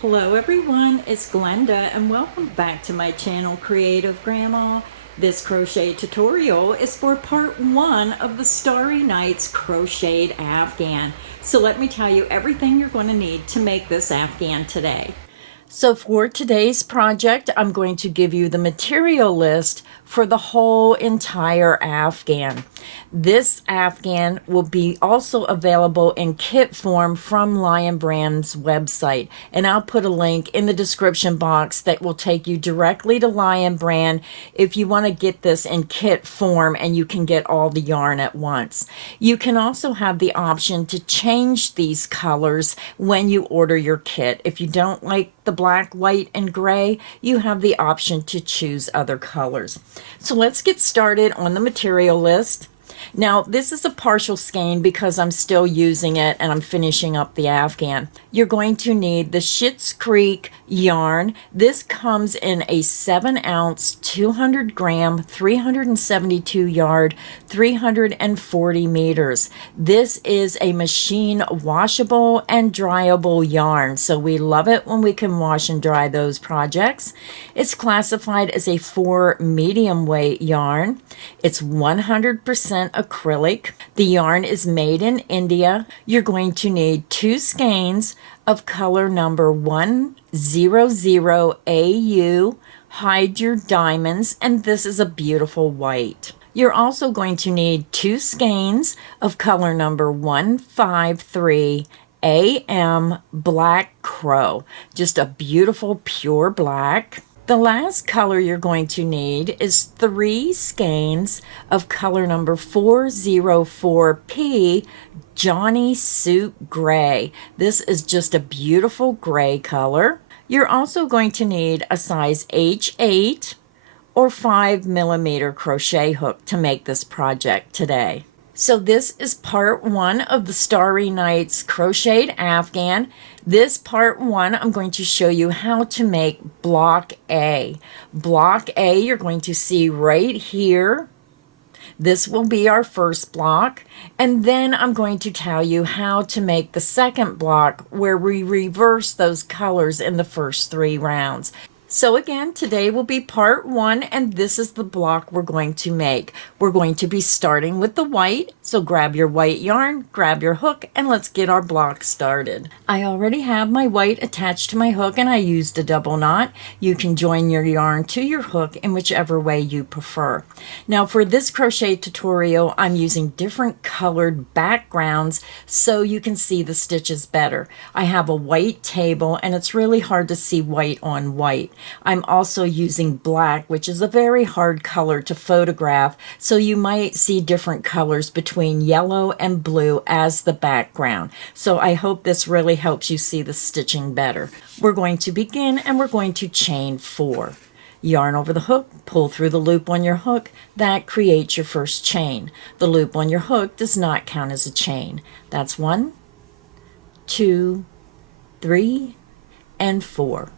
Hello everyone, it's Glenda and welcome back to my channel Creative Grandma. This crochet tutorial is for part 1 of the Starry Nights Crocheted Afghan. So let me tell you everything you're going to need to make this Afghan today. So for today's project, I'm going to give you the material list for the whole entire Afghan. This Afghan will be also available in kit form from Lion Brand's website. And I'll put a link in the description box that will take you directly to Lion Brand if you want to get this in kit form and you can get all the yarn at once. You can also have the option to change these colors when you order your kit. If you don't like the black, white, and gray, you have the option to choose other colors. So let's get started on the material list. Now, this is a partial skein because I'm still using it and I'm finishing up the Afghan. You're going to need the Schitt's Creek yarn. This comes in a 7-ounce, 200 gram, 372 yard, 340 meters. This is a machine washable and dryable yarn, so we love it when we can wash and dry those projects. It's classified as a 4 medium weight yarn. It's 100% acrylic. The yarn is made in India. You're going to need 2 skeins of color number 100AU. Hide your diamonds, and this is a beautiful white. You're also going to need 2 skeins of color number 153AM Black Crow. Just a beautiful pure black. The last color you're going to need is 3 skeins of color number 404P Johhny Suit Grey. This is just a beautiful gray color. You're also going to need a size H8 or 5mm crochet hook to make this project today. So this is part 1 of the Starry Nights Crocheted Afghan. This part 1, I'm going to show you how to make block A. Block A, you're going to see right here. This will be our first block, and then I'm going to tell you how to make the second block where we reverse those colors in the first 3 rounds. So again, today will be part 1, and this is the block we're going to make. We're going to be starting with the white, so grab your white yarn, grab your hook, and let's get our block started. I already have my white attached to my hook, and I used a double knot. You can join your yarn to your hook in whichever way you prefer. Now for this crochet tutorial, I'm using different colored backgrounds so you can see the stitches better. I have a white table, and it's really hard to see white on white. I'm also using black, which is a very hard color to photograph, so you might see different colors between yellow and blue as the background. So I hope this really helps you see the stitching better. We're going to begin and we're going to chain 4. Yarn over the hook, pull through the loop on your hook. That creates your first chain. The loop on your hook does not count as a chain. That's 1, 2, 3, and 4.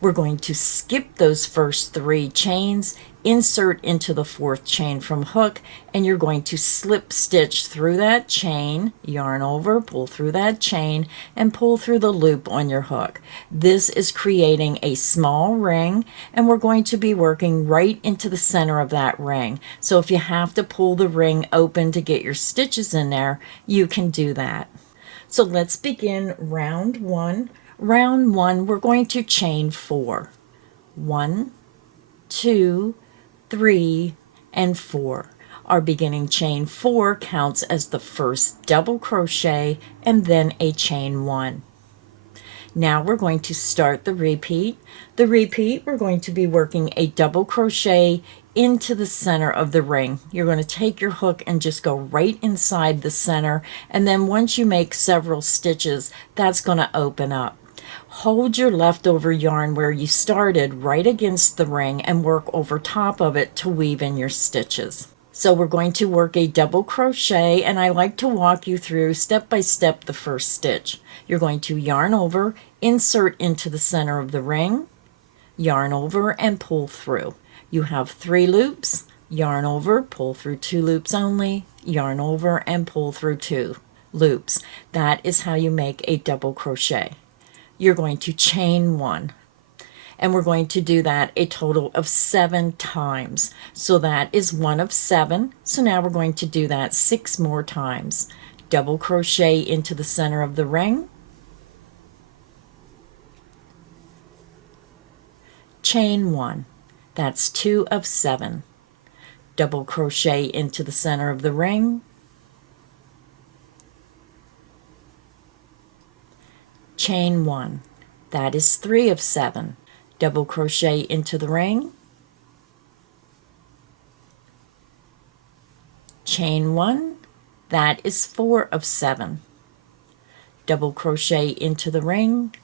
We're going to skip those first 3 chains, insert into the 4th chain from hook, and you're going to slip stitch through that chain, yarn over, pull through that chain, and pull through the loop on your hook. This is creating a small ring, and we're going to be working right into the center of that ring. So if you have to pull the ring open to get your stitches in there, you can do that. So let's begin round 1. Round 1, we're going to chain 4. 1, 2, 3, and 4. Our beginning chain 4 counts as the first double crochet and then a chain 1. Now we're going to start the repeat. The repeat, we're going to be working a double crochet into the center of the ring. You're going to take your hook and just go right inside the center, and then once you make several stitches, that's going to open up. Hold your leftover yarn where you started right against the ring and work over top of it to weave in your stitches. So we're going to work a double crochet, and I like to walk you through step by step the first stitch. You're going to yarn over, insert into the center of the ring, yarn over, and pull through. You have 3 loops, yarn over, pull through 2 loops only, yarn over, and pull through 2 loops. That is how you make a double crochet. you're going to chain 1. And we're going to do that a total of 7 times. So that is 1 of 7. So now we're going to do that 6 more times. Double crochet into the center of the ring, chain 1. That's 2 of 7. Double crochet into the center of the ring, chain 1. That is 3 of 7. Double crochet into the ring, chain 1. That is 4 of 7. Double crochet into the ring,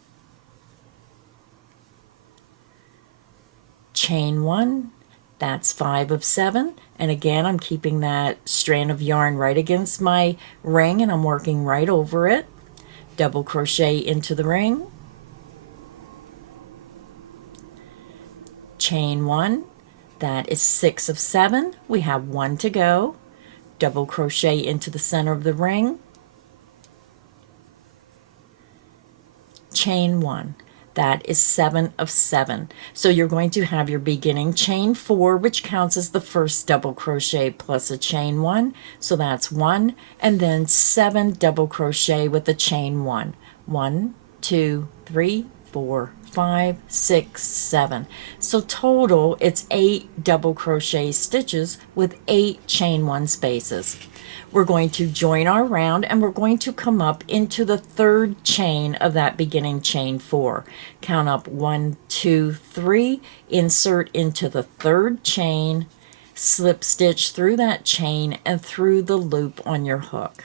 chain 1. That's 5 of 7. And again, I'm keeping that strand of yarn right against my ring and I'm working right over it. Double crochet into the ring, chain 1. That is 6 of 7. We have 1 to go. Double crochet into the center of the ring, chain 1. That is 7 of 7. So you're going to have your beginning chain 4, which counts as the first double crochet plus a chain 1. So that's 1, and then 7 double crochet with a chain 1. 1, 2, 3, 4, 5, 6, 7. So total, it's 8 double crochet stitches with 8 chain 1 spaces. We're going to join our round and we're going to come up into the 3rd chain of that beginning chain 4. Count up 1, 2, 3, insert into the 3rd chain, slip stitch through that chain and through the loop on your hook.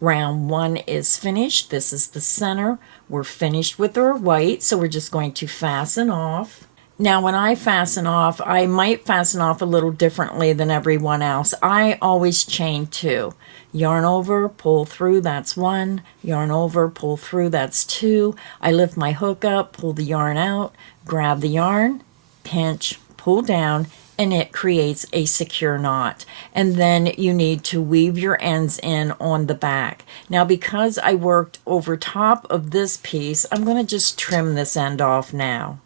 Round 1 is finished. This is the center. We're finished with our white, so we're just going to fasten off. Now, when I fasten off, I might fasten off a little differently than everyone else. I always chain 2. Yarn over, pull through, that's 1. Yarn over, pull through, that's 2. I lift my hook up, pull the yarn out, grab the yarn, pinch, pull down, and it creates a secure knot. And then you need to weave your ends in on the back. Now, because I worked over top of this piece, I'm going to just trim this end off now.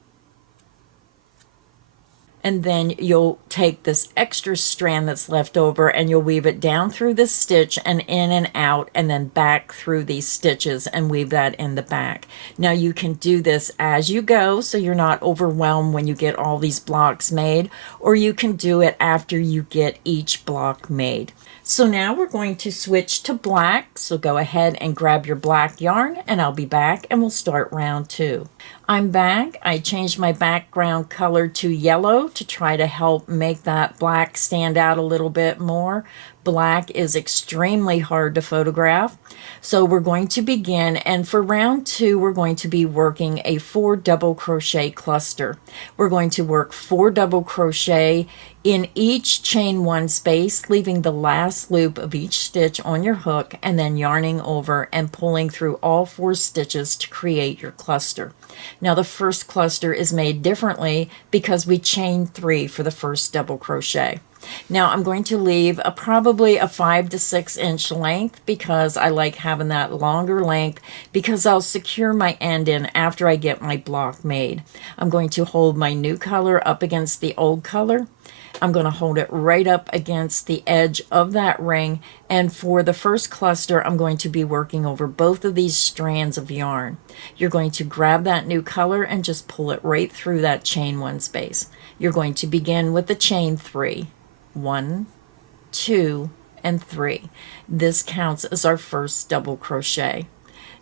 And then you'll take this extra strand that's left over and you'll weave it down through this stitch and in and out and then back through these stitches and weave that in the back. Now you can do this as you go so you're not overwhelmed when you get all these blocks made, or you can do it after you get each block made. So now we're going to switch to black, so go ahead and grab your black yarn and I'll be back and we'll start round 2. I'm back. I changed my background color to yellow to try to help make that black stand out a little bit more. Black is extremely hard to photograph. So we're going to begin, and for round 2 we're going to be working a 4 double crochet cluster. We're going to work 4 double crochet in each chain 1 space, leaving the last loop of each stitch on your hook and then yarning over and pulling through all 4 stitches to create your cluster. Now the first cluster is made differently because we chain 3 for the first double crochet. Now I'm going to leave probably a 5 to 6 inch length because I like having that longer length, because I'll secure my end in after I get my block made. I'm going to hold my new color up against the old color. I'm going to hold it right up against the edge of that ring, and for the first cluster I'm going to be working over both of these strands of yarn. You're going to grab that new color and just pull it right through that chain 1 space. You're going to begin with the chain 3. 1, 2, and 3. This counts as our first double crochet.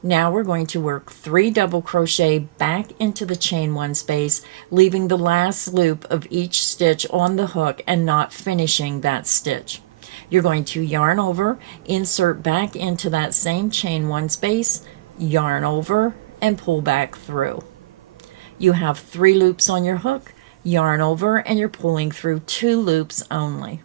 Now we're going to work 3 double crochet back into the chain 1 space, leaving the last loop of each stitch on the hook and not finishing that stitch. You're going to yarn over, insert back into that same chain 1 space, yarn over, and pull back through. You have 3 loops on your hook, yarn over, and you're pulling through 2 loops only.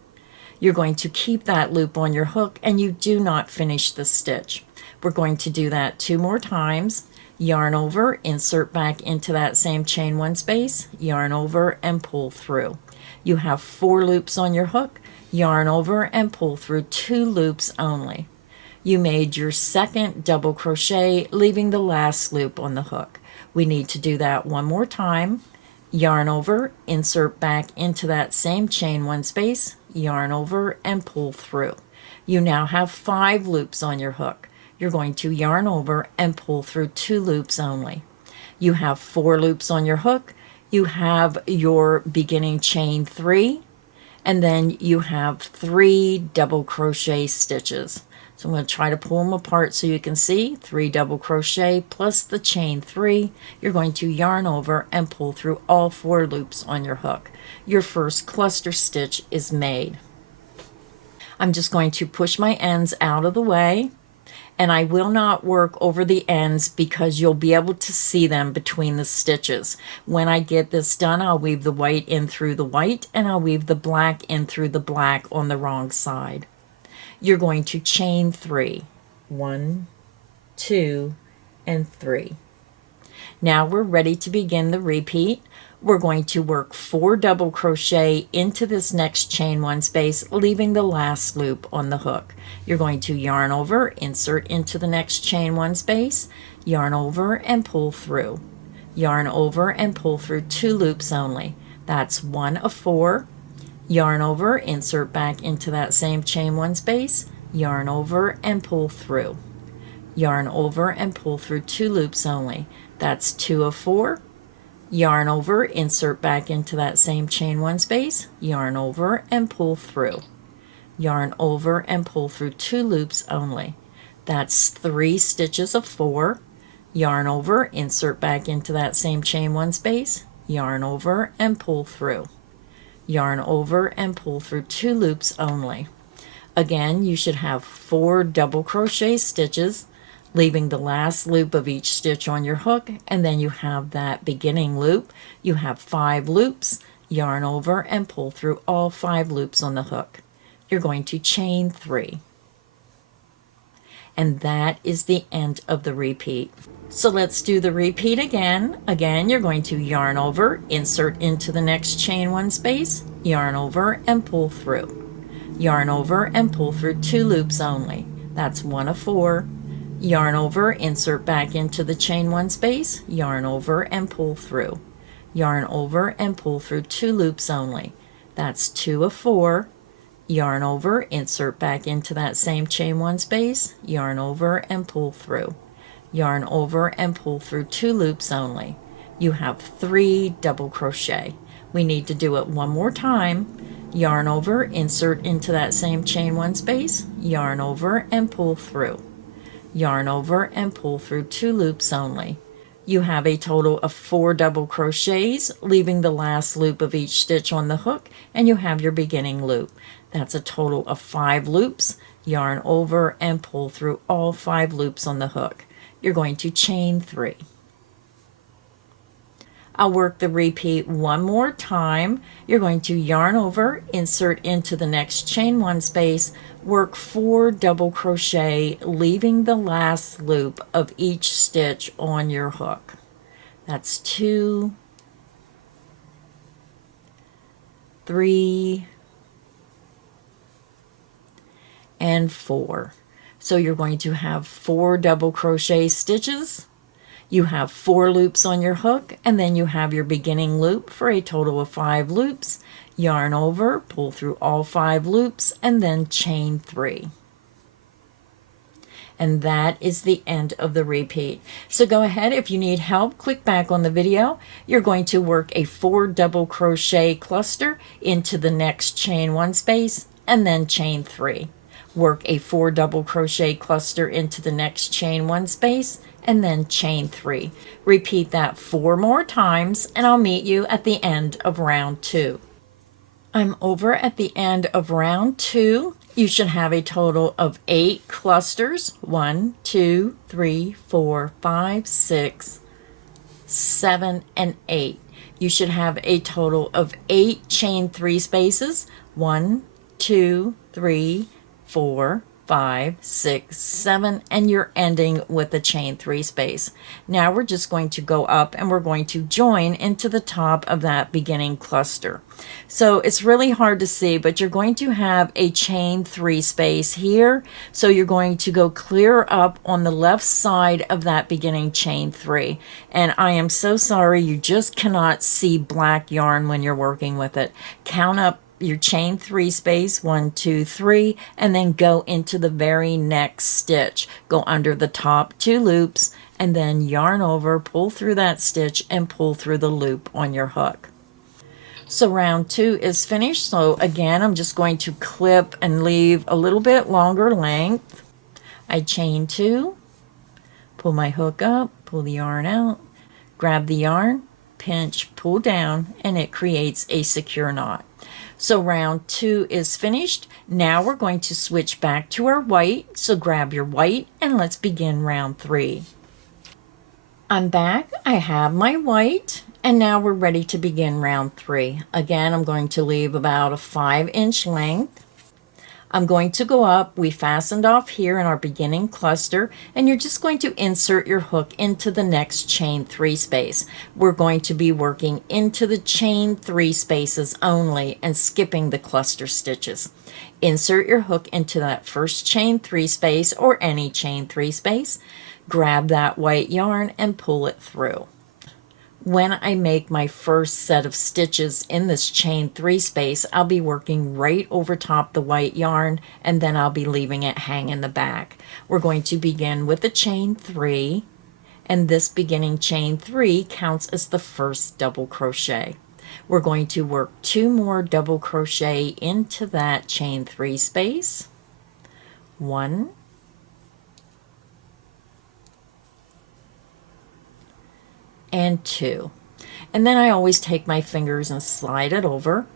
You're going to keep that loop on your hook and you do not finish the stitch. We're going to do that 2 more times. Yarn over, insert back into that same chain 1 space, yarn over, and pull through. You have 4 loops on your hook, yarn over, and pull through 2 loops only. You made your second double crochet, leaving the last loop on the hook. We need to do that one more time. Yarn over, insert back into that same chain 1 space, yarn over and pull through. You now have 5 loops on your hook. You're going to yarn over and pull through 2 loops only. You have 4 loops on your hook. You have your beginning chain 3, and then you have 3 double crochet stitches. So I'm going to try to pull them apart so you can see. 3 double crochet plus the chain 3. You're going to yarn over and pull through all 4 loops on your hook. Your first cluster stitch is made. I'm just going to push my ends out of the way, and I will not work over the ends because you'll be able to see them between the stitches. When I get this done, I'll weave the white in through the white, and I'll weave the black in through the black on the wrong side. You're going to chain 3. 1, 2, and 3. Now we're ready to begin the repeat. We're going to work 4 double crochet into this next chain 1 space, leaving the last loop on the hook. You're going to yarn over, insert into the next chain 1 space, yarn over and pull through. Yarn over and pull through 2 loops only. That's 1 of 4. Yarn over, insert back into that same chain 1 space, yarn over and pull through. Yarn over and pull through 2 loops only. That's 2 of 4. Yarn over, insert back into that same chain 1 space, yarn over and pull through. Yarn over and pull through 2 loops only. That's 3 stitches of 4. Yarn over, insert back into that same chain 1 space, yarn over and pull through. Yarn over and pull through 2 loops only. Again, you should have 4 double crochet stitches, leaving the last loop of each stitch on your hook, and then you have that beginning loop. You have 5 loops, yarn over and pull through all 5 loops on the hook. You're going to chain 3. And that is the end of the repeat. So let's do the repeat again. Again, you're going to yarn over, insert into the next chain 1 space, yarn over and pull through. Yarn over and pull through 2 loops only. That's 1 of 4. Yarn over, insert back into the chain 1 space, yarn over and pull through. Yarn over and pull through 2 loops only. That's 2 of 4. Yarn over, insert back into that same chain 1 space, yarn over and pull through. Yarn over and pull through 2 loops only. You have 3 double crochet. We need to do it one more time. Yarn over, insert into that same chain 1 space, yarn over and pull through. Yarn over and pull through 2 loops only. You have a total of 4 double crochets, leaving the last loop of each stitch on the hook, and you have your beginning loop. That's a total of 5 loops. Yarn over and pull through all 5 loops on the hook. You're going to chain 3. I'll work the repeat one more time. You're going to yarn over, insert into the next chain 1 space, work 4 double crochet, leaving the last loop of each stitch on your hook. That's 2, 3, and 4. So you're going to have 4 double crochet stitches. You have 4 loops on your hook, and then you have your beginning loop for a total of 5 loops. Yarn over, pull through all 5 loops, and then chain 3. And that is the end of the repeat. So go ahead, if you need help, click back on the video. You're going to work a 4 double crochet cluster into the next chain 1 space, and then chain 3. Work a 4 double crochet cluster into the next chain 1 space, and then chain 3. Repeat that 4 more times, and I'll meet you at the end of round 2. I'm over at the end of round 2. You should have a total of 8 clusters. 1, 2, 3, 4, 5, 6, 7, and 8. You should have a total of 8 chain 3 spaces. 1, 2, 3, 4, 5, 6, 7, and you're ending with a chain 3 space. Now we're just going to go up and we're going to join into the top of that beginning cluster. So it's really hard to see, but you're going to have a chain 3 space here. So you're going to go clear up on the left side of that beginning chain 3. And I am so sorry, you just cannot see black yarn when you're working with it. Count up your chain 3 space, 1, 2, 3, and then go into the very next stitch. Go under the top 2 loops and then yarn over, pull through that stitch and pull through the loop on your hook. So round 2 is finished. So again, I'm just going to clip and leave a little bit longer length. I chain 2, pull my hook up, pull the yarn out, grab the yarn, pinch, pull down, and it creates a secure knot. So round 2 is finished. Now we're going to switch back to our white. So grab your white and let's begin round 3. I'm back. I have my white and now we're ready to begin round 3. Again, I'm going to leave about a 5-inch length. I'm going to go up. We fastened off here in our beginning cluster, and you're just going to insert your hook into the next chain 3 space. We're going to be working into the chain 3 spaces only and skipping the cluster stitches. Insert your hook into that first chain 3 space or any chain 3 space. Grab that white yarn and pull it through. When I make my first set of stitches in this chain 3 space, I'll be working right over top the white yarn and then I'll be leaving it hang in the back. We're going to begin with a chain 3, and this beginning chain 3 counts as the first double crochet. We're going to work 2 more double crochet into that chain 3 space. 1, and 2. And then I always take my fingers and slide it over,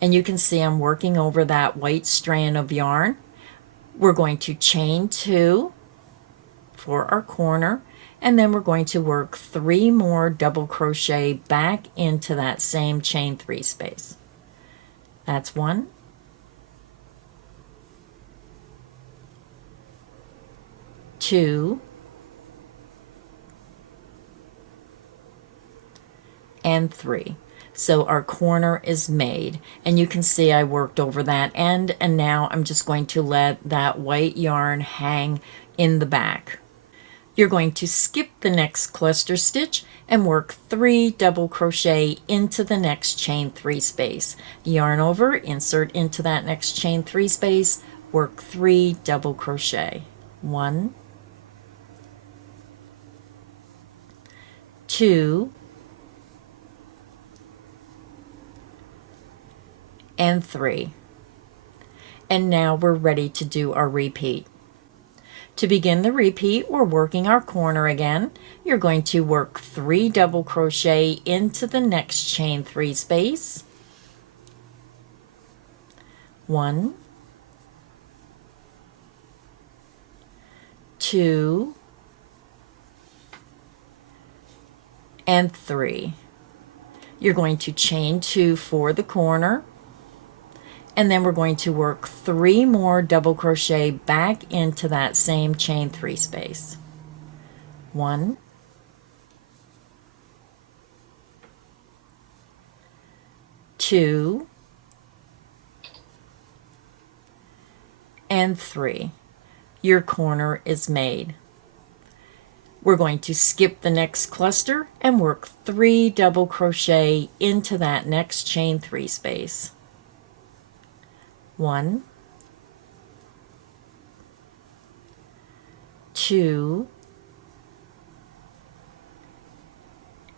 and you can see I'm working over that white strand of yarn. We're going to chain 2 for our corner, and then we're going to work 3 more double crochet back into that same chain 3 space. That's 1, 2, and 3. So our corner is made, and you can see I worked over that end, and now I'm just going to let that white yarn hang in the back. You're going to skip the next cluster stitch and work 3 double crochet into the next chain 3 space. Yarn over, insert into that next chain 3 space, work 3 double crochet. 1, 2, and 3. And now we're ready to do our repeat. To begin the repeat, we're working our corner again. You're going to work 3 double crochet into the next chain 3 space. 1, 2, and 3. You're going to chain 2 for the corner, and then we're going to work 3 more double crochet back into that same chain 3 space. 1, 2, and 3. Your corner is made. We're going to skip the next cluster and work 3 double crochet into that next chain 3 space. 1, 2,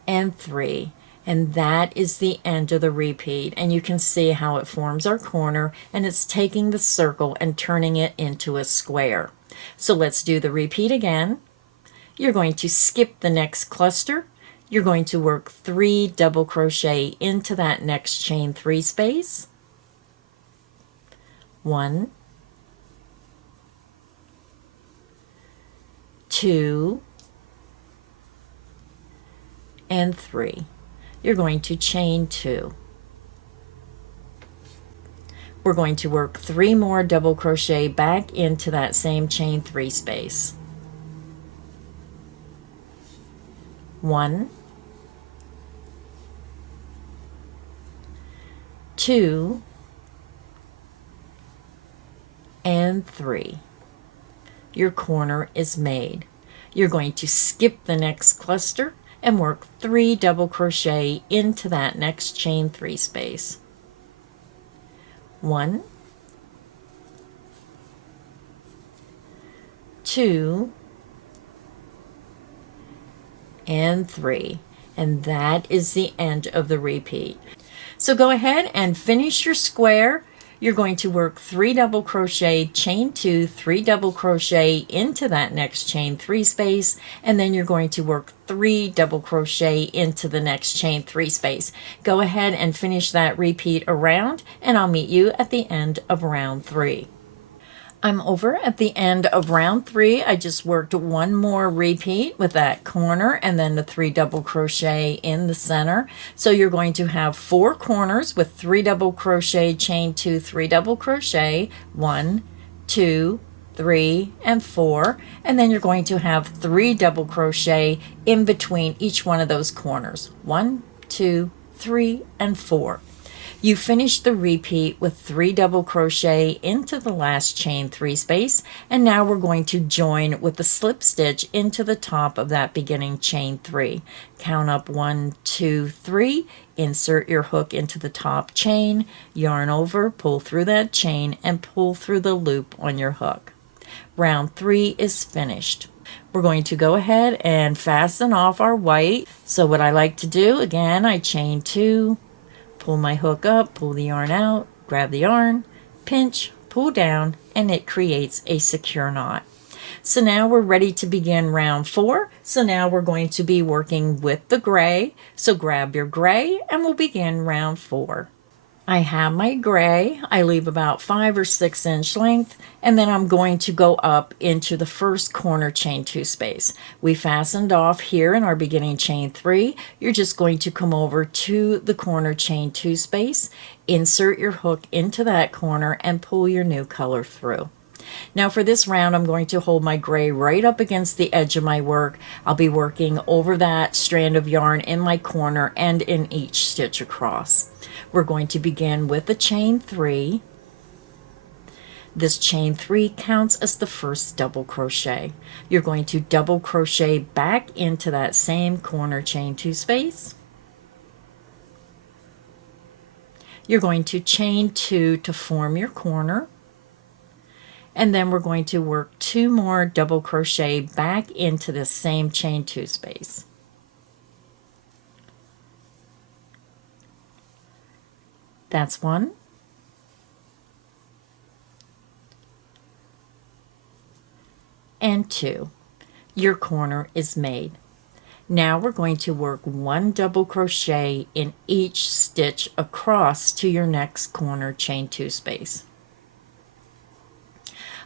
and 3. And that is the end of the repeat. And you can see how it forms our corner, and it's taking the circle and turning it into a square. So let's do the repeat again. You're going to skip the next cluster. You're going to work 3 double crochet into that next chain 3 space. 1, 2, and 3. You're going to chain 2. we're going to work 3 more double crochet back into that same chain 3 space. 1, 2, and 3. Your corner is made. You're going to skip the next cluster and work 3 double crochet into that next chain 3 space. 1, 2, and 3. And that is the end of the repeat. So go ahead and finish your square. You're going to work 3 double crochet, chain 2, 3 double crochet into that next chain 3 space, and then you're going to work 3 double crochet into the next chain 3 space. Go ahead and finish that repeat around, and I'll meet you at the end of round 3. I'm over at the end of round 3. I just worked 1 more repeat with that corner and then the 3 double crochet in the center. So you're going to have 4 corners with 3 double crochet, chain 2, 3 double crochet, 1, 2, 3, and 4, and then you're going to have 3 double crochet in between each one of those corners. 1, 2, 3, and 4. You finish the repeat with 3 double crochet into the last chain 3 space, and now we're going to join with the slip stitch into the top of that beginning chain 3. Count up 1, 2, 3, insert your hook into the top chain, yarn over, pull through that chain, and pull through the loop on your hook. Round 3 is finished. We're going to go ahead and fasten off our white. So what I like to do, again, I chain 2, pull my hook up, pull the yarn out, grab the yarn, pinch, pull down, and it creates a secure knot. So now we're ready to begin round 4. So now we're going to be working with the gray. So grab your gray and we'll begin round 4. I have my gray. I leave about 5 or 6 inch length, and then I'm going to go up into the first corner chain 2 space. We fastened off here in our beginning chain 3. You're just going to come over to the corner chain 2 space, insert your hook into that corner, and pull your new color through. Now for this round, I'm going to hold my gray right up against the edge of my work. I'll be working over that strand of yarn in my corner and in each stitch across. We're going to begin with a chain 3. This chain 3 counts as the first double crochet. You're going to double crochet back into that same corner chain 2 space. You're going to chain 2 to form your corner. And then we're going to work 2 more double crochet back into the same chain 2 space. That's 1. And 2. Your corner is made. Now we're going to work 1 double crochet in each stitch across to your next corner chain 2 space.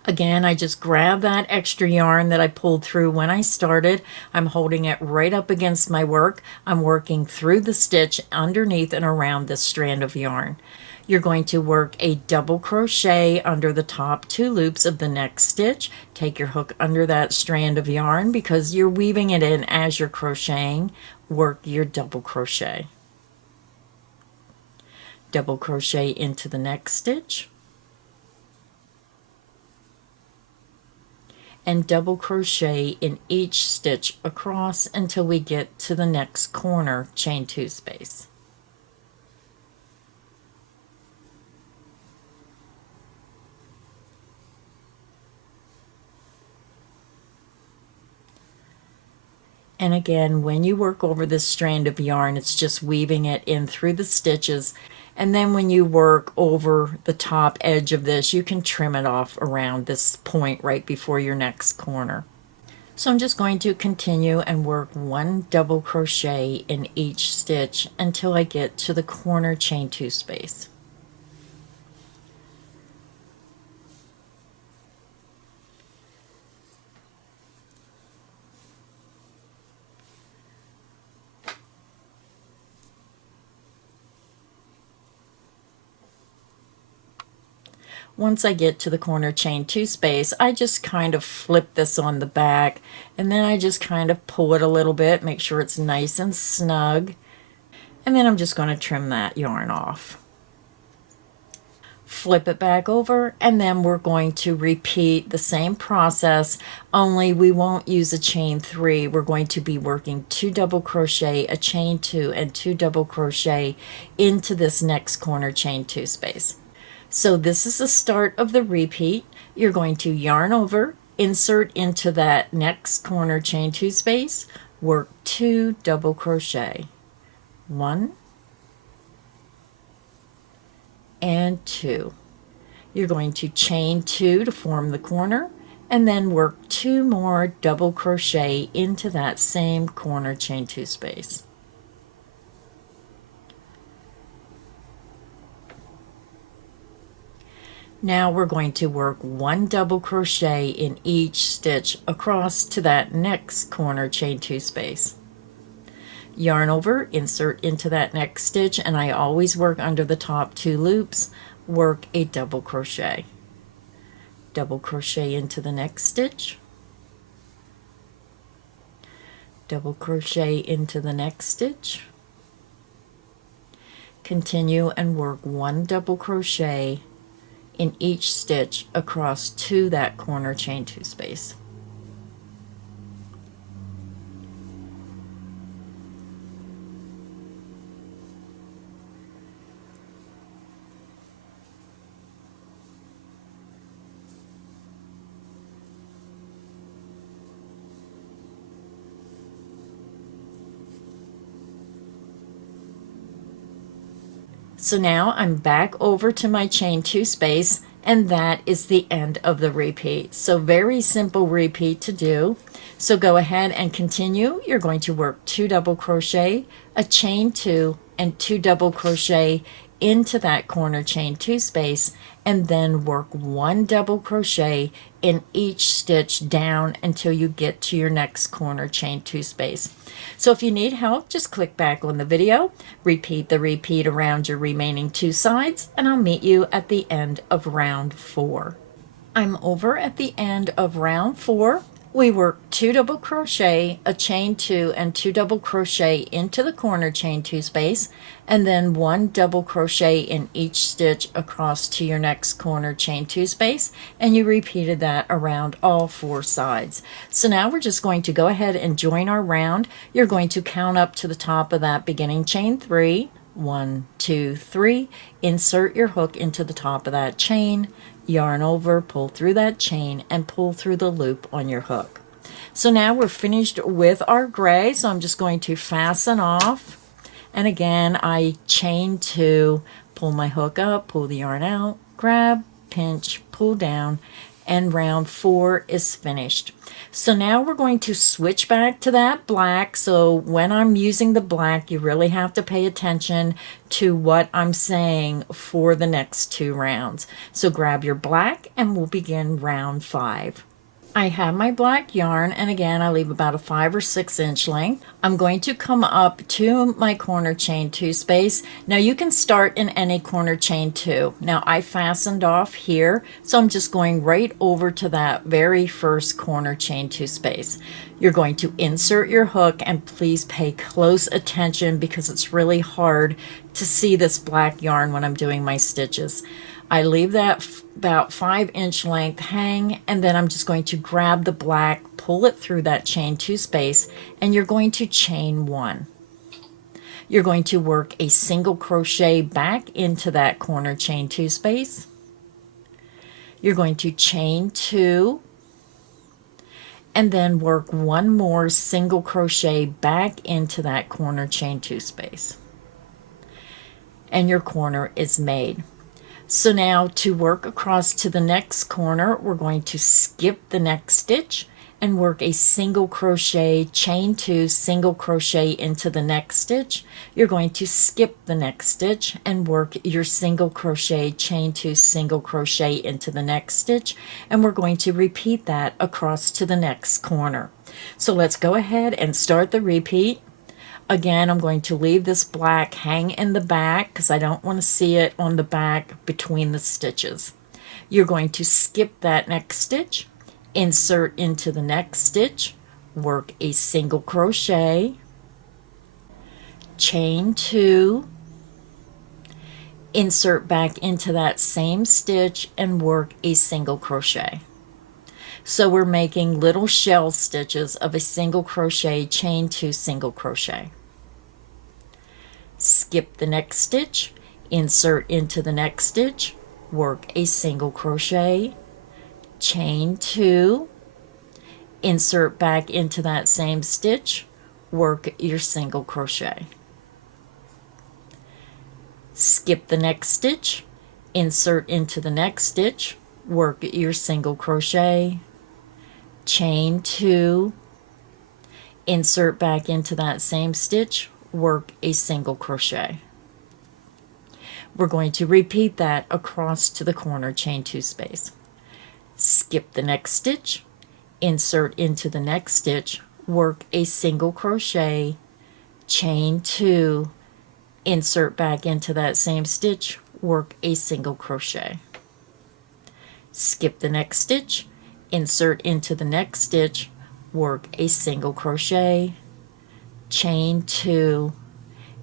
Again, I just grab that extra yarn that I pulled through when I started. I'm holding it right up against my work. I'm working through the stitch underneath and around this strand of yarn. You're going to work a double crochet under the top 2 loops of the next stitch. Take your hook under that strand of yarn because you're weaving it in as you're crocheting. Work your double crochet. Double crochet into the next stitch. And double crochet in each stitch across until we get to the next corner chain 2 space. And again, when you work over this strand of yarn, it's just weaving it in through the stitches. And then when you work over the top edge of this, you can trim it off around this point right before your next corner. So I'm just going to continue and work 1 double crochet in each stitch until I get to the corner chain 2 space. Once I get to the corner chain 2 space, I just kind of flip this on the back, and then I just kind of pull it a little bit, make sure it's nice and snug, and then I'm just going to trim that yarn off. Flip it back over, and then we're going to repeat the same process, only we won't use a chain 3. We're going to be working 2 double crochet, a chain 2, and 2 double crochet into this next corner chain 2 space. So this is the start of the repeat. You're going to yarn over, insert into that next corner chain 2 space, work 2 double crochet, 1 and 2. You're going to chain 2 to form the corner, and then work 2 more double crochet into that same corner chain 2 space. Now we're going to work 1 double crochet in each stitch across to that next corner chain 2 space. Yarn over, insert into that next stitch, and I always work under the top 2 loops, work a double crochet. Double crochet into the next stitch, double crochet into the next stitch, continue and work 1 double crochet in each stitch across to that corner chain 2 space. So now I'm back over to my chain 2 space, and that is the end of the repeat. So very simple repeat to do. So go ahead and continue. You're going to work 2 double crochet, a chain 2, and 2 double crochet into that corner chain 2 space, and then work 1 double crochet in each stitch down until you get to your next corner chain 2 space. So if you need help, just click back on the video, repeat the repeat around your remaining 2 sides, and I'll meet you at the end of round 4. I'm over at the end of round 4. We work 2 double crochet, a chain 2, and 2 double crochet into the corner chain 2 space, and then 1 double crochet in each stitch across to your next corner chain 2 space, and you repeated that around all 4 sides. So now we're just going to go ahead and join our round. You're going to count up to the top of that beginning chain 3, 1, 2, 3, insert your hook into the top of that chain, yarn over, pull through that chain, and pull through the loop on your hook. So now we're finished with our gray, so I'm just going to fasten off, and again I chain 2, pull my hook up, pull the yarn out, grab, pinch, pull down, and round 4 is finished. So now we're going to switch back to that black. So when I'm using the black, you really have to pay attention to what I'm saying for the next 2 rounds. So grab your black and we'll begin round 5. I have my black yarn, and again I leave about a 5 or 6 inch length. I'm going to come up to my corner chain 2 space. Now you can start in any corner chain 2. Now I fastened off here, so I'm just going right over to that very first corner chain 2 space. You're going to insert your hook, and please pay close attention because it's really hard to see this black yarn when I'm doing my stitches. I leave that about 5 inch length hang, and then I'm just going to grab the black, pull it through that chain 2 space, and you're going to chain 1. You're going to work a single crochet back into that corner chain 2 space. You're going to chain 2, and then work 1 more single crochet back into that corner chain 2 space. And your corner is made. So now to work across to the next corner, we're going to skip the next stitch and work a single crochet, chain 2, single crochet into the next stitch. You're going to skip the next stitch and work your single crochet, chain 2, single crochet into the next stitch, and we're going to repeat that across to the next corner. So let's go ahead and start the repeat. Again, I'm going to leave this black hang in the back because I don't want to see it on the back between the stitches. You're going to skip that next stitch, insert into the next stitch, work a single crochet, chain 2, insert back into that same stitch and work a single crochet. So we're making little shell stitches of a single crochet, chain 2, single crochet. Skip the next stitch, insert into the next stitch, work a single crochet, chain 2, insert back into that same stitch, work your single crochet. Skip the next stitch, insert into the next stitch, work your single crochet, chain 2, insert back into that same stitch, work a single crochet. We're going to repeat that across to the corner chain 2 space. Skip the next stitch, insert into the next stitch, work a single crochet, chain 2, insert back into that same stitch, work a single crochet. Skip the next stitch, insert into the next stitch, work a single crochet, chain 2,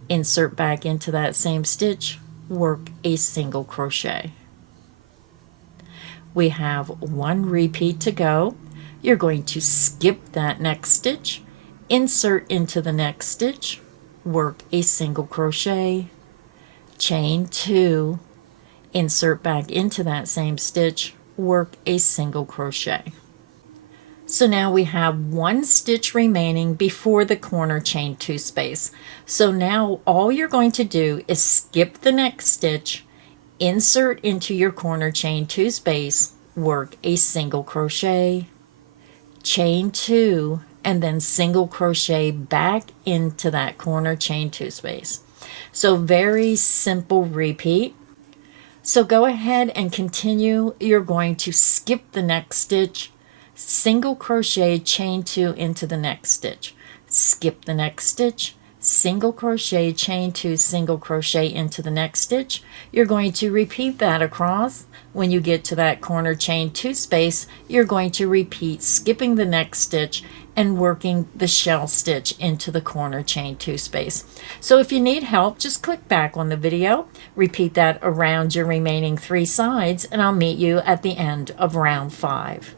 insert back into that same stitch, work a single crochet. We have one repeat to go. You're going to skip that next stitch, insert into the next stitch, work a single crochet, chain 2, insert back into that same stitch, work a single crochet. So now we have one stitch remaining before the corner chain 2 space. So now all you're going to do is skip the next stitch, insert into your corner chain 2 space, work a single crochet, chain 2, and then single crochet back into that corner chain 2 space. So very simple repeat. So go ahead and continue. You're going to skip the next stitch, single crochet, chain 2 into the next stitch, skip the next stitch, single crochet, chain 2, single crochet into the next stitch. You're going to repeat that across. When you get to that corner chain 2 space, you're going to repeat skipping the next stitch and working the shell stitch into the corner chain 2 space. So if you need help, just click back on the video, repeat that around your remaining 3 sides, and I'll meet you at the end of round 5.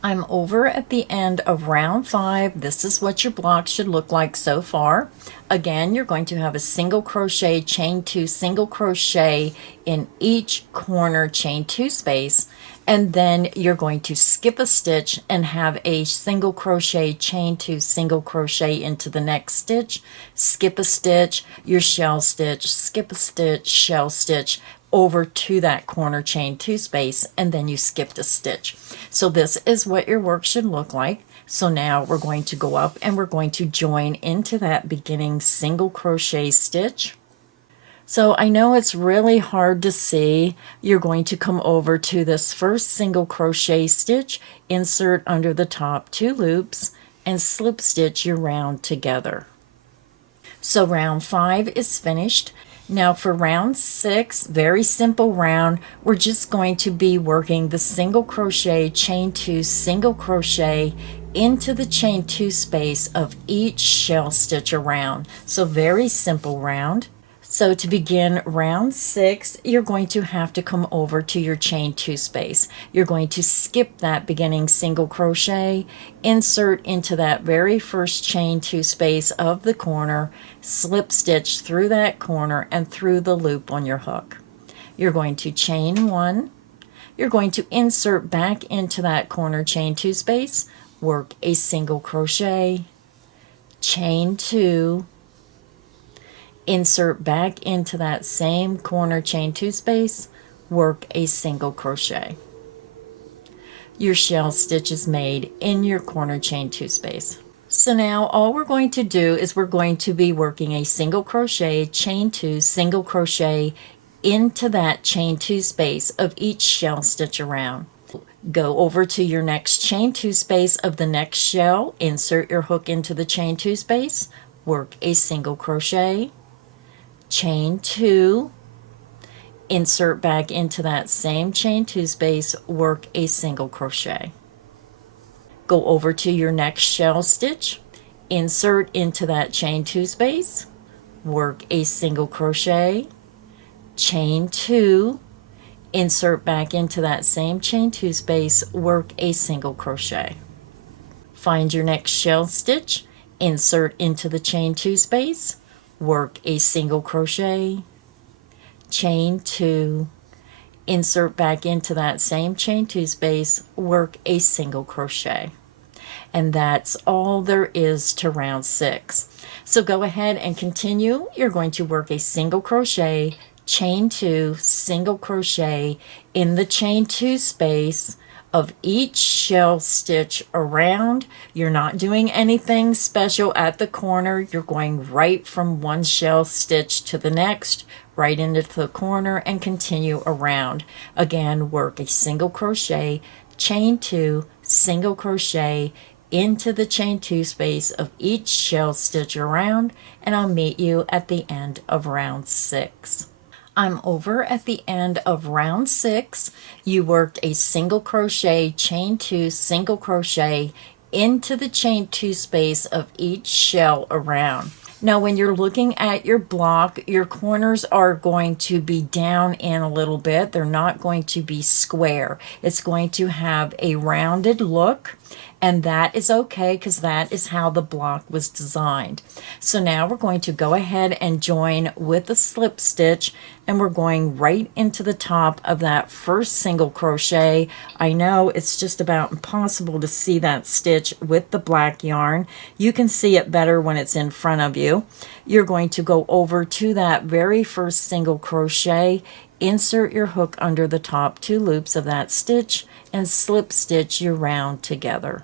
I'm over at the end of round 5. This is what your block should look like so far. Again, you're going to have a single crochet, chain 2, single crochet in each corner chain 2 space, and then you're going to skip a stitch and have a single crochet, chain 2, single crochet into the next stitch, skip a stitch, your shell stitch, skip a stitch, shell stitch, over to that corner chain 2 space, and then you skipped a stitch. So this is what your work should look like. So now we're going to go up and we're going to join into that beginning single crochet stitch. So I know it's really hard to see. You're going to come over to this first single crochet stitch, insert under the top 2 loops, and slip stitch your round together. So round 5 is finished. Now for round 6, very simple round, we're just going to be working the single crochet, chain 2, single crochet into the chain 2 space of each shell stitch around. So very simple round. So to begin round 6, you're going to have to come over to your chain 2 space. You're going to skip that beginning single crochet, insert into that very first chain 2 space of the corner, slip stitch through that corner and through the loop on your hook. You're going to chain 1. You're going to insert back into that corner chain 2 space, work a single crochet, chain 2, insert back into that same corner chain 2 space, work a single crochet. Your shell stitch is made in your corner chain 2 space. So now all we're going to do is we're going to be working a single crochet, chain 2, single crochet into that chain 2 space of each shell stitch around. Go over to your next chain 2 space of the next shell, insert your hook into the chain 2 space, work a single crochet, chain 2, insert back into that same chain 2 space, work a single crochet. Go over to your next shell stitch, insert into that chain 2 space, work a single crochet, chain 2, insert back into that same chain 2 space, work a single crochet. Find your next shell stitch, insert into the chain 2 space, work a single crochet, chain 2, insert back into that same chain 2 space, work a single crochet. And that's all there is to round 6. So go ahead and continue. You're going to work a single crochet, chain 2, single crochet in the chain 2 space of each shell stitch around. You're not doing anything special at the corner. You're going right from one shell stitch to the next, right into the corner, and continue around. Again, work a single crochet, chain 2, single crochet into the chain 2 space of each shell stitch around, and I'll meet you at the end of round 6. I'm over at the end of round 6. You worked a single crochet, chain 2, single crochet into the chain 2 space of each shell around. Now when you're looking at your block, your corners are going to be down in a little bit. They're not going to be square. It's going to have a rounded look, and that is okay because that is how the block was designed. So now we're going to go ahead and join with a slip stitch, and we're going right into the top of that first single crochet. I know it's just about impossible to see that stitch with the black yarn. You can see it better when it's in front of you. You're going to go over to that very first single crochet, insert your hook under the top 2 loops of that stitch, and slip stitch your round together.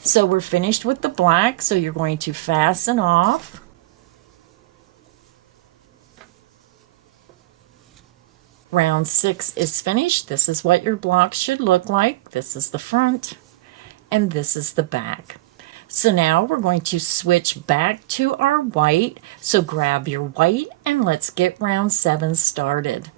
So we're finished with the black, so you're going to fasten off. Round 6 is finished. This is what your block should look like. This is the front, and this is the back. So now we're going to switch back to our white. So grab your white and let's get round 7 started.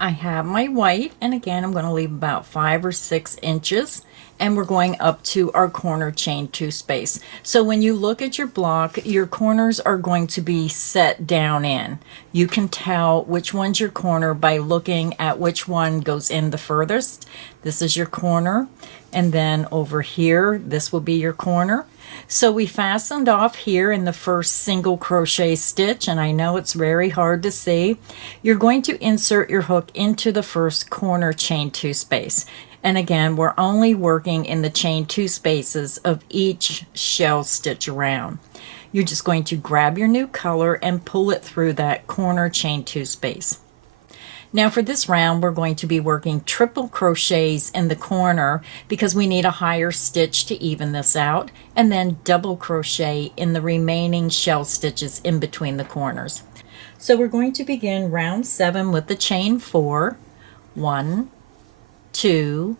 I have my white, and again I'm going to leave about 5 or 6 inches, and we're going up to our corner chain 2 space. So when you look at your block, your corners are going to be set down in. You can tell which one's your corner by looking at which one goes in the furthest. This is your corner, and then over here this will be your corner. So we fastened off here in the first single crochet stitch, and I know it's very hard to see. You're going to insert your hook into the first corner chain 2 space. And again, we're only working in the chain 2 spaces of each shell stitch around. You're just going to grab your new color and pull it through that corner chain 2 space. Now for this round, we're going to be working triple crochets in the corner because we need a higher stitch to even this out, and then double crochet in the remaining shell stitches in between the corners. So we're going to begin round 7 with the chain 4. 1, 2,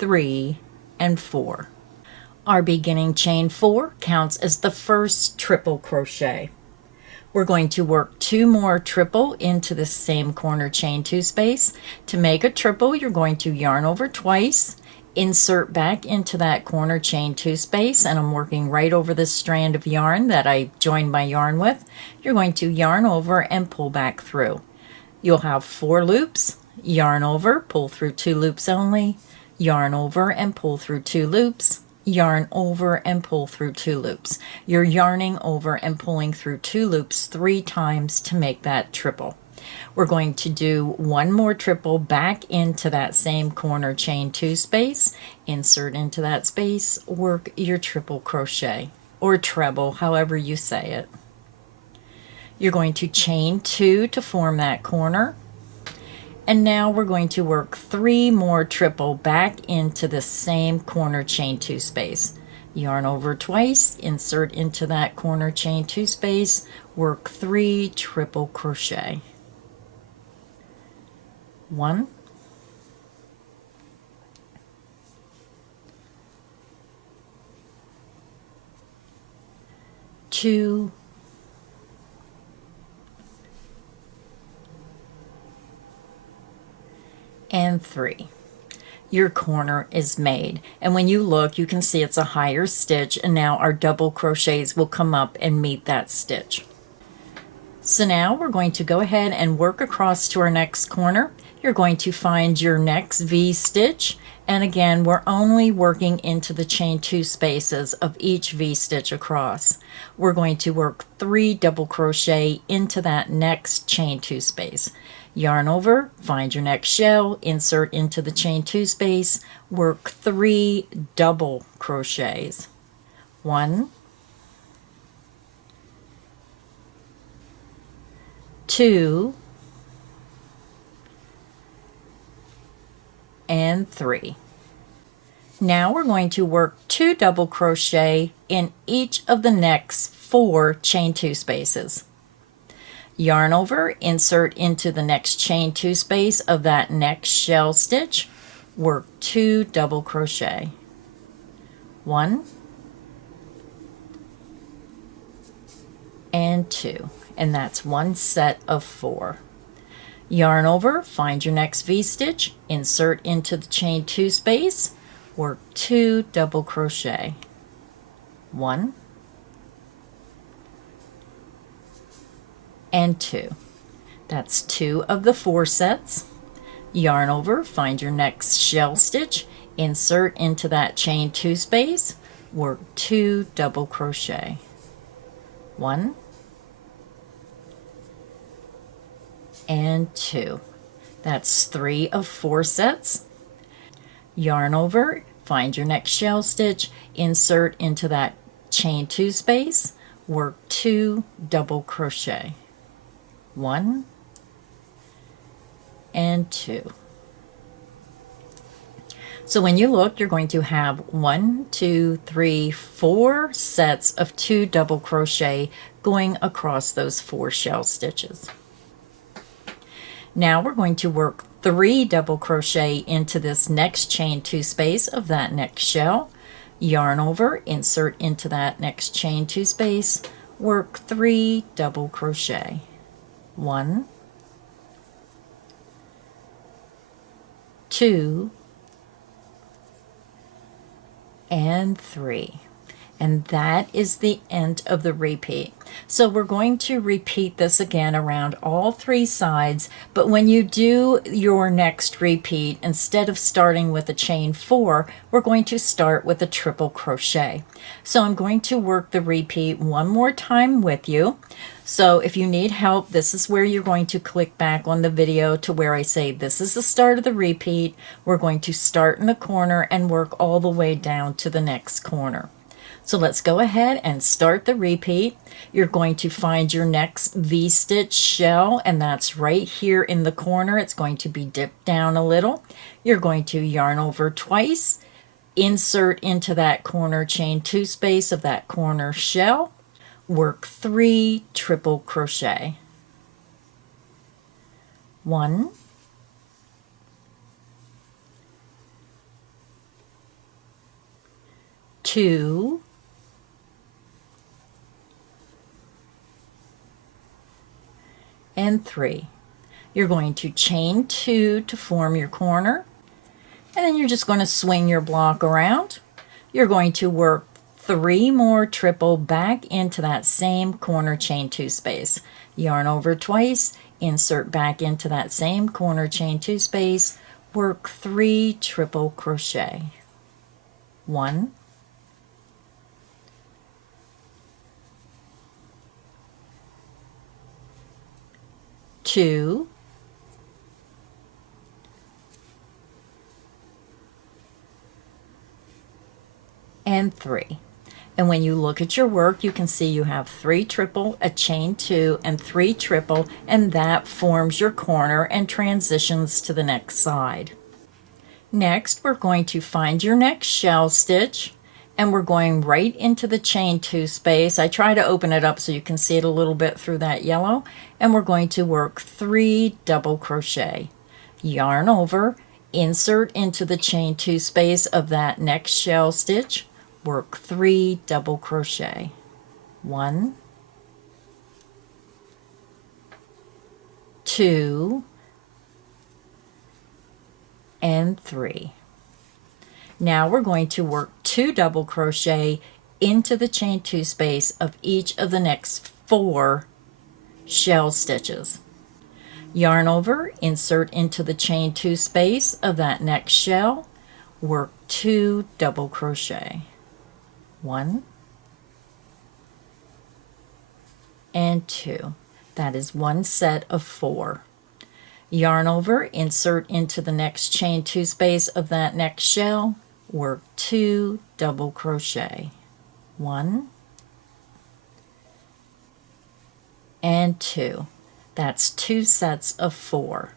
3, and 4. Our beginning chain 4 counts as the first triple crochet. We're going to work 2 more triple into the same corner chain 2 space. To make a triple, you're going to yarn over twice, insert back into that corner chain 2 space, and I'm working right over this strand of yarn that I joined my yarn with. You're going to yarn over and pull back through. You'll have 4 loops, yarn over, pull through 2 loops only, yarn over and pull through 2 loops, yarn over and pull through 2 loops. You're yarning over and pulling through 2 loops 3 times to make that triple. We're going to do 1 more triple back into that same corner chain 2 space, insert into that space, work your triple crochet or treble, however you say it. You're going to chain 2 to form that corner. And now we're going to work 3 more triple back into the same corner chain 2 space. Yarn over twice, insert into that corner chain 2 space, work 3 triple crochet. 1, 2, and 3. Your corner is made, and when you look you can see it's a higher stitch, and now our double crochets will come up and meet that stitch. So now we're going to go ahead and work across to our next corner. You're going to find your next V-stitch, and again we're only working into the chain 2 spaces of each V-stitch across. We're going to work 3 double crochet into that next chain 2 space. Yarn over, find your next shell, insert into the chain 2 space, work 3 double crochets. 1, 2, and 3. Now we're going to work 2 double crochet in each of the next 4 chain 2 spaces. Yarn over, insert into the next chain 2 space of that next shell stitch, work 2 double crochet. 1 and 2, and that's one set of 4. Yarn over, find your next V-stitch, insert into the chain 2 space, work 2 double crochet. 1 and 2. That's 2 of the 4 sets. Yarn over, find your next shell stitch, insert into that chain 2 space, work 2 double crochet. 1 and 2. That's 3 of 4 sets. Yarn over, find your next shell stitch, insert into that chain 2 space, work 2 double crochet. 1 and 2. So when you look, you're going to have 1, 2, 3, 4 sets of 2 double crochet going across those 4 shell stitches. Now we're going to work 3 double crochet into this next chain 2 space of that next shell. Yarn over, insert into that next chain 2 space, work 3 double crochet. 1, 2, and 3. And that is the end of the repeat. So we're going to repeat this again around all 3 sides, but when you do your next repeat, instead of starting with a chain 4, we're going to start with a triple crochet. So I'm going to work the repeat one more time with you. So if you need help, this is where you're going to click back on the video to where I say this is the start of the repeat. We're going to start in the corner and work all the way down to the next corner. So let's go ahead and start the repeat. You're going to find your next V-stitch shell, and that's right here in the corner. It's going to be dipped down a little. You're going to yarn over twice, insert into that corner chain 2 space of that corner shell, work 3 triple crochet. 1, 2, and 3. You're going to chain 2 to form your corner, and then you're just going to swing your block around. You're going to work 3 more triple back into that same corner chain 2 space. Yarn over twice, insert back into that same corner chain 2 space, work 3 triple crochet. 1, 2, and 3. And when you look at your work, you can see you have 3 triple, a chain 2, and 3 triple, and that forms your corner and transitions to the next side. Next, we're going to find your next shell stitch, and we're going right into the chain 2 space. I try to open it up so you can see it a little bit through that yellow, and we're going to work 3 double crochet. Yarn over, insert into the chain 2 space of that next shell stitch, work 3 double crochet. 1, 2, and 3. Now we're going to work 2 double crochet into the chain 2 space of each of the next 4 shell stitches. Yarn over, insert into the chain 2 space of that next shell, work 2 double crochet. 1 and 2. That is 1 set of 4. Yarn over, insert into the next chain 2 space of that next shell, work 2 double crochet. 1 and 2. That's 2 sets of 4.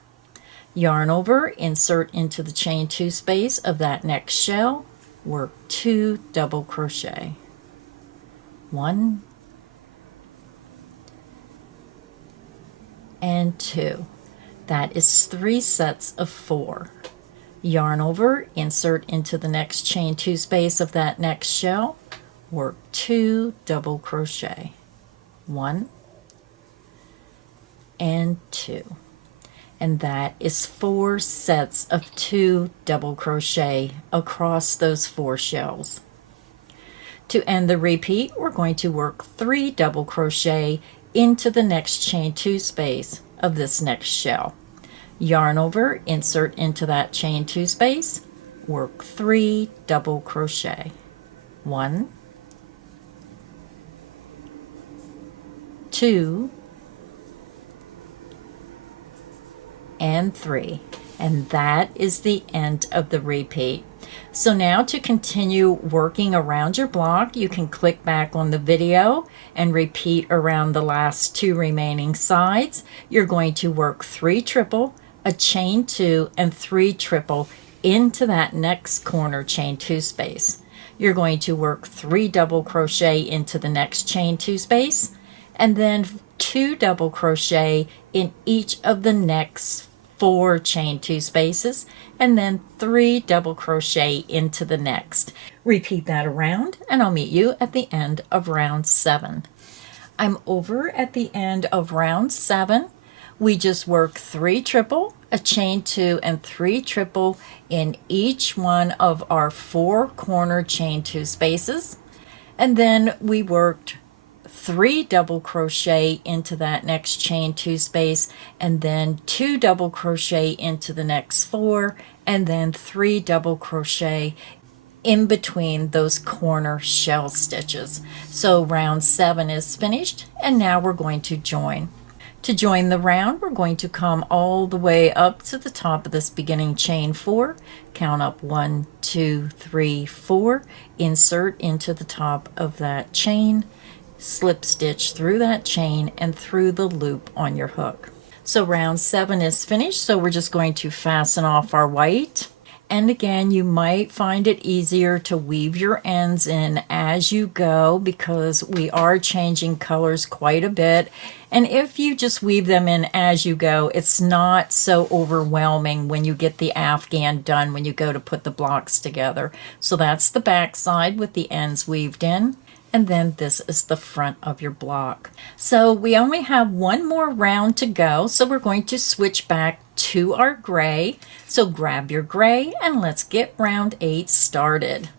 Yarn over, insert into the chain 2 space of that next shell, work 2 double crochet. 1 and 2. That is 3 sets of 4. Yarn over, insert into the next chain 2 space of that next shell, work 2 double crochet. 1 and 2. And that is 4 sets of 2 double crochet across those 4 shells. To end the repeat, we're going to work 3 double crochet into the next chain 2 space of this next shell. Yarn over, insert into that chain 2 space, work 3 double crochet. 1, 2, and 3. And that is the end of the repeat. So now to continue working around your block, you can click back on the video and repeat around the last 2 remaining sides. You're going to work 3 triple, a chain 2, and 3 triple into that next corner chain 2 space. You're going to work 3 double crochet into the next chain 2 space, and then 2 double crochet in each of the next 4 chain 2 spaces, and then 3 double crochet into the next. Repeat that around, and I'll meet you at the end of round 7. I'm over at the end of round 7. We just worked 3 triple, a chain 2, and 3 triple in each one of our 4 corner chain 2 spaces, and then we worked 3 double crochet into that next chain 2 space, and then 2 double crochet into the next 4, and then 3 double crochet in between those corner shell stitches. So round 7 is finished, and now we're going to join. To join the round, we're going to come all the way up to the top of this beginning chain 4, count up 1, 2, 3, 4, insert into the top of that chain, slip stitch through that chain and through the loop on your hook. So round 7 is finished, so we're just going to fasten off our white. And again, you might find it easier to weave your ends in as you go because we are changing colors quite a bit. And if you just weave them in as you go, it's not so overwhelming when you get the Afghan done when you go to put the blocks together. So that's the back side with the ends weaved in. And then this is the front of your block. So we only have one more round to go, so we're going to switch back to our gray. So grab your gray and let's get round 8 started.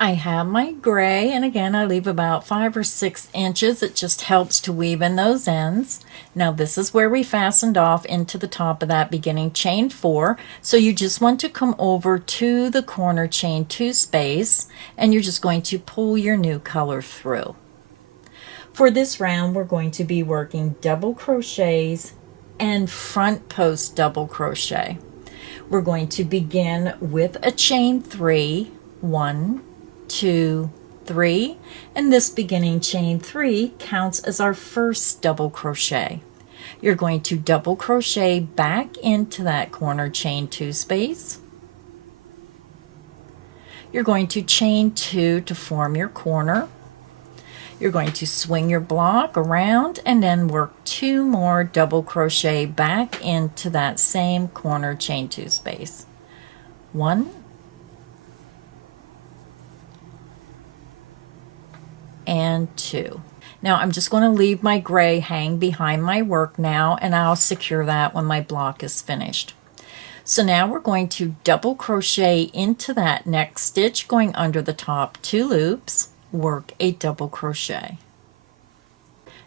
I have my gray, and again I leave about 5 or 6 inches. It just helps to weave in those ends. Now this is where we fastened off into the top of that beginning chain 4. So you just want to come over to the corner chain 2 space, and you're just going to pull your new color through. For this round we're going to be working double crochets and front post double crochet. We're going to begin with a chain 3, 1, 2, 3, and this beginning chain 3 counts as our first double crochet. You're going to double crochet back into that corner chain 2 space. You're going to chain 2 to form your corner. You're going to swing your block around and then work 2 more double crochet back into that same corner chain 2 space. 1 and 2. Now I'm just going to leave my gray hang behind my work now, and I'll secure that when my block is finished. So now we're going to double crochet into that next stitch, going under the top 2 loops, work a double crochet.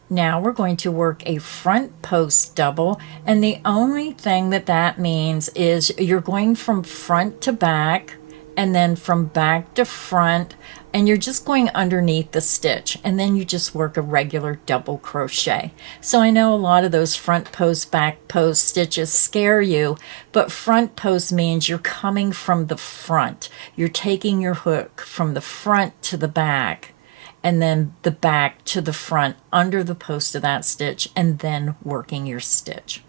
Now we're going to work a front post double, and the only thing that means is you're going from front to back and then from back to front, and you're just going underneath the stitch, and then you just work a regular double crochet. So I know a lot of those front post back post stitches scare you, but front post means you're coming from the front. You're taking your hook from the front to the back, and then the back to the front under the post of that stitch, and then working your stitch.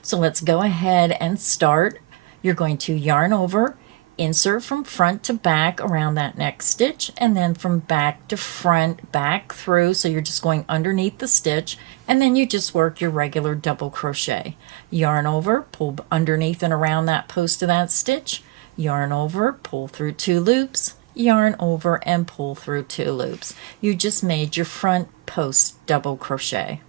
So let's go ahead and start. You're going to yarn over, insert from front to back around that next stitch, and then from back to front, back through, so you're just going underneath the stitch, and then you just work your regular double crochet. Yarn over, pull underneath and around that post of that stitch, yarn over, pull through 2 loops, yarn over and pull through 2 loops. You just made your front post double crochet.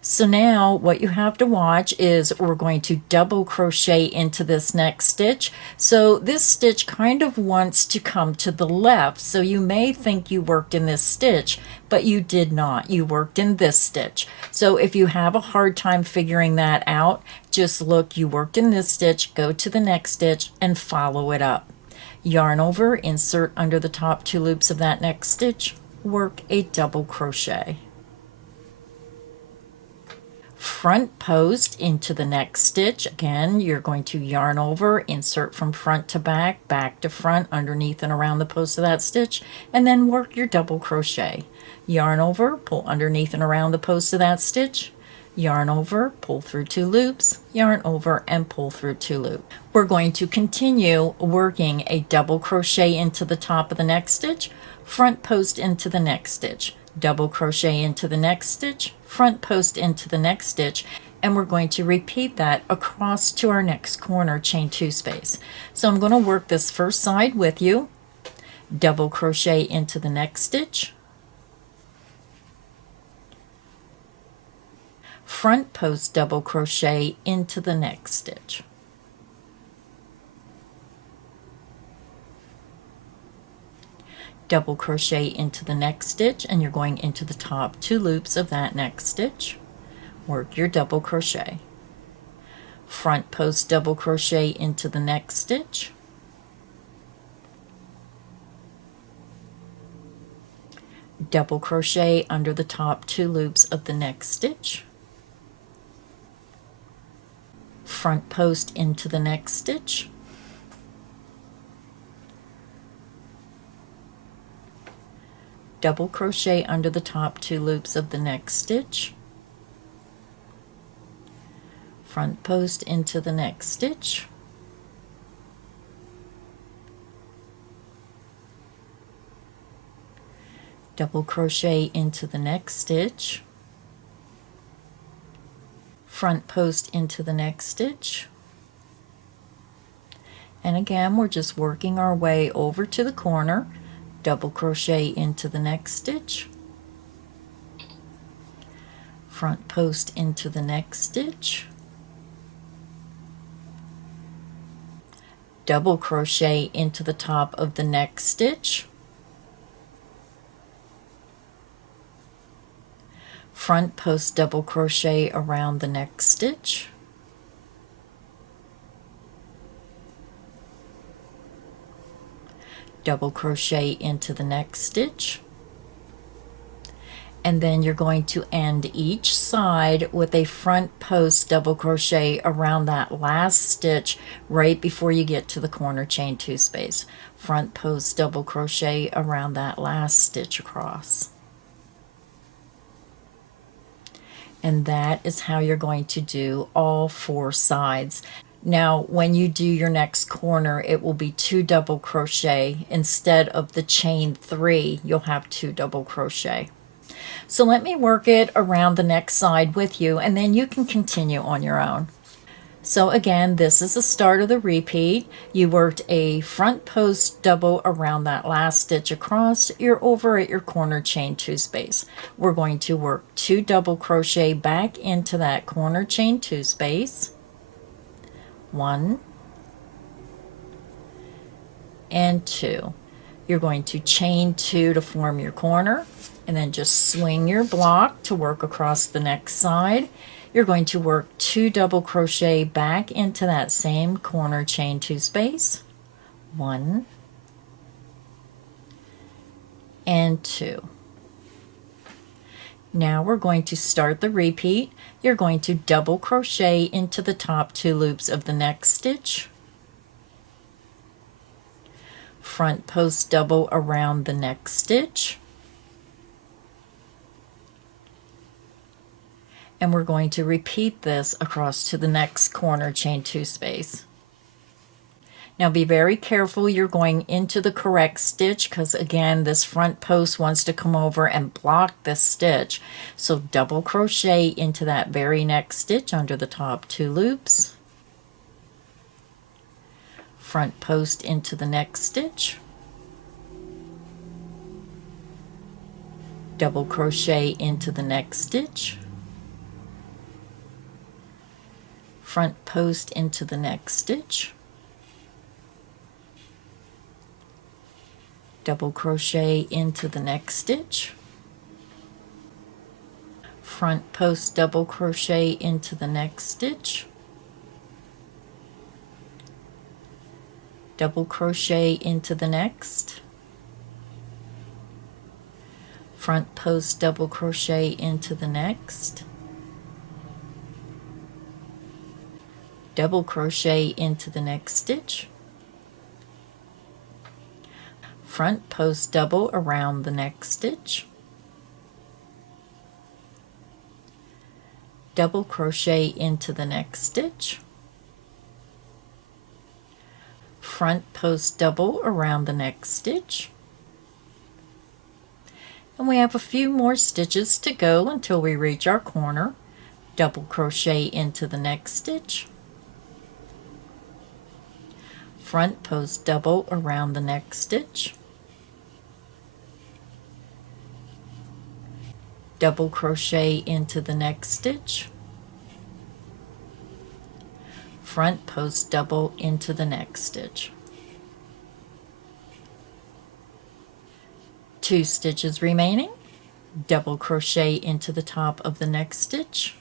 So now what you have to watch is we're going to double crochet into this next stitch. So this stitch kind of wants to come to the left. So you may think you worked in this stitch, but you did not. You worked in this stitch. So if you have a hard time figuring that out, just look, you worked in this stitch, go to the next stitch and follow it up. Yarn over, insert under the top 2 loops of that next stitch, work a double crochet. Front post into the next stitch. Again, you're going to yarn over, insert from front to back, back to front, underneath and around the post of that stitch, and then work your double crochet. Yarn over, pull underneath and around the post of that stitch, yarn over, pull through 2 loops, yarn over and pull through 2 loops. We're going to continue working a double crochet into the top of the next stitch, front post into the next stitch, double crochet into the next stitch, front post into the next stitch, and we're going to repeat that across to our next corner chain 2 space. So I'm going to work this first side with you, double crochet into the next stitch, front post double crochet into the next stitch. Double crochet into the next stitch, and you're going into the top 2 loops of that next stitch. Work your double crochet. Front post double crochet into the next stitch. Double crochet under the top 2 loops of the next stitch. Front post into the next stitch. Double crochet under the top 2 loops of the next stitch, front post into the next stitch, double crochet into the next stitch, front post into the next stitch, and again we're just working our way over to the corner. Double crochet into the next stitch, front post into the next stitch, double crochet into the top of the next stitch, front post double crochet around the next stitch, double crochet into the next stitch, and then you're going to end each side with a front post double crochet around that last stitch right before you get to the corner chain 2 space. Front post double crochet around that last stitch across. And that is how you're going to do all 4 sides. Now when you do your next corner, it will be 2 double crochet instead of the chain 3. You'll have 2 double crochet. So let me work it around the next side with you, and then you can continue on your own. So again, this is the start of the repeat. You worked a front post double around that last stitch across. You're over at your corner chain 2 space. We're going to work 2 double crochet back into that corner chain 2 space. 1, and 2. You're going to chain 2 to form your corner, and then just swing your block to work across the next side. You're going to work 2 double crochet back into that same corner, chain 2 space, 1 and 2. Now we're going to start the repeat. You're going to double crochet into the top 2 loops of the next stitch, front post double around the next stitch, and we're going to repeat this across to the next corner, chain 2 space. Now be very careful you're going into the correct stitch, because again this front post wants to come over and block this stitch. So double crochet into that very next stitch under the top 2 loops, front post into the next stitch, double crochet into the next stitch, front post into the next stitch, double crochet into the next stitch, front post double crochet into the next stitch, double crochet into the next, front post double crochet into the next, double crochet into the next stitch, front post double around the next stitch, double crochet into the next stitch, front post double around the next stitch, and we have a few more stitches to go until we reach our corner. Double crochet into the next stitch, front post double around the next stitch, double crochet into the next stitch, front post double into the next stitch. 2 stitches remaining, double crochet into the top of the next stitch,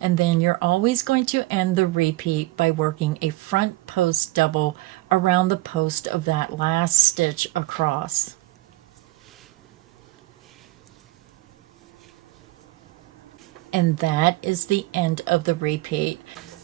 and then you're always going to end the repeat by working a front post double around the post of that last stitch across. And that is the end of the repeat.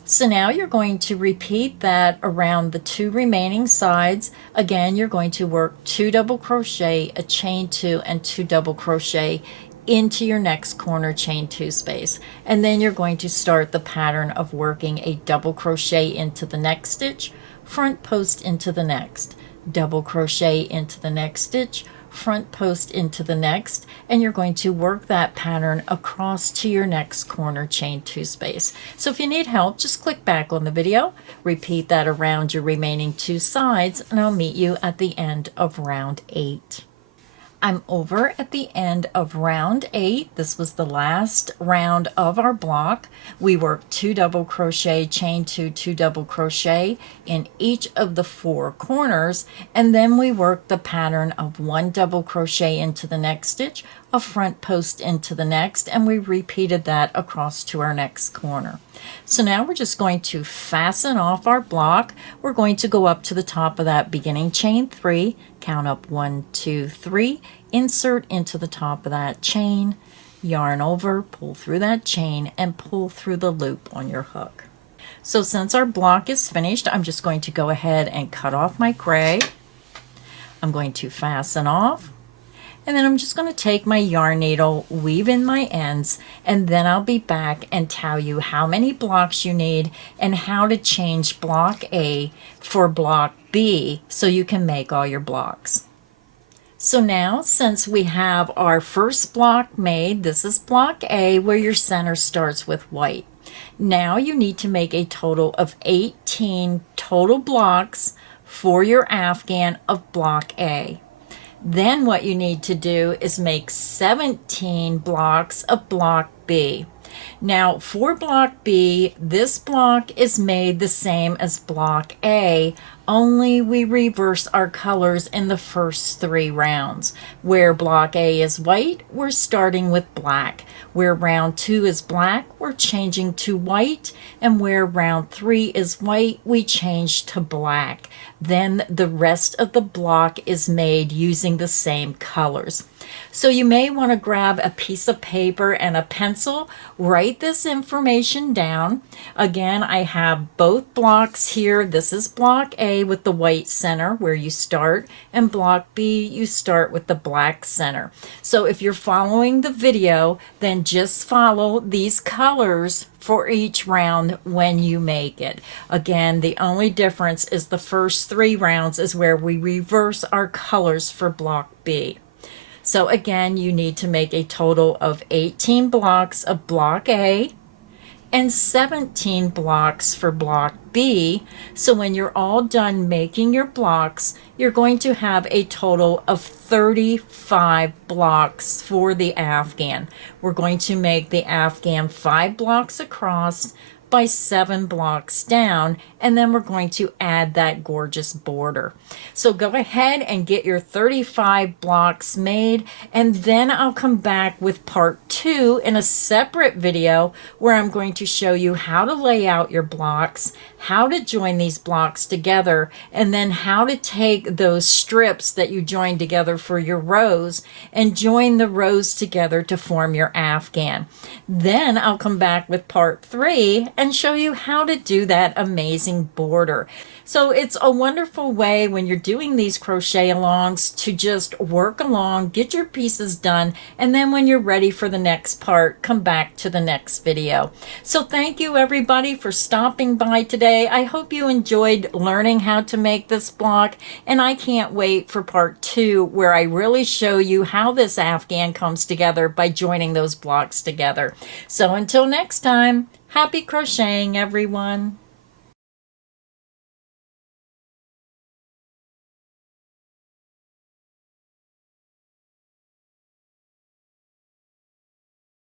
So now you're going to repeat that around the 2 remaining sides. Again, you're going to work 2 double crochet, a chain 2, and 2 double crochet into your next corner, chain 2 space. And then you're going to start the pattern of working a double crochet into the next stitch, front post into the next, double crochet into the next stitch, front post into the next, and you're going to work that pattern across to your next corner, chain 2 space. So if you need help, just click back on the video, repeat that around your remaining 2 sides, and I'll meet you at the end of round 8. I'm over at the end of round 8. This was the last round of our block. We worked 2 double crochet, chain 2, 2 double crochet in each of the 4 corners, and then we worked the pattern of 1 double crochet into the next stitch, a front post into the next, and we repeated that across to our next corner. So now we're just going to fasten off our block. We're going to go up to the top of that beginning chain 3, count up 1, 2, 3, insert into the top of that chain, yarn over, pull through that chain, and pull through the loop on your hook. So since our block is finished, I'm just going to go ahead and cut off my gray. I'm going to fasten off, and then I'm just going to take my yarn needle, weave in my ends, and then I'll be back and tell you how many blocks you need and how to change block A for block B so you can make all your blocks. So now, since we have our first block made, this is block A where your center starts with white. Now you need to make a total of 18 total blocks for your Afghan of block A. Then what you need to do is make 17 blocks of block B. Now for block B, this block is made the same as block A, only we reverse our colors in the first 3 rounds. Where block A is white, we're starting with black. Where round 2 is black, we're changing to white. And where round 3 is white, we change to black. Then the rest of the block is made using the same colors. So you may want to grab a piece of paper and a pencil, write this information down. Again, I have both blocks here. This is block A with the white center where you start, and block B, you start with the black center. So if you're following the video, then just follow these colors for each round when you make it. Again, the only difference is the first 3 rounds is where we reverse our colors for block B. So again, you need to make a total of 18 blocks of block A and 17 blocks for block B. So when you're all done making your blocks, you're going to have a total of 35 blocks for the Afghan. We're going to make the Afghan 5 blocks across by 7 blocks down, and then we're going to add that gorgeous border. So go ahead and get your 35 blocks made, and then I'll come back with part 2 in a separate video where I'm going to show you how to lay out your blocks, how to join these blocks together, and then how to take those strips that you joined together for your rows and join the rows together to form your Afghan. Then I'll come back with part 3 and show you how to do that amazing border. So it's a wonderful way when you're doing these crochet alongs to just work along, get your pieces done, and then when you're ready for the next part, come back to the next video. So thank you everybody for stopping by today. I hope you enjoyed learning how to make this block, and I can't wait for part 2 where I really show you how this Afghan comes together by joining those blocks together. So until next time, happy crocheting everyone.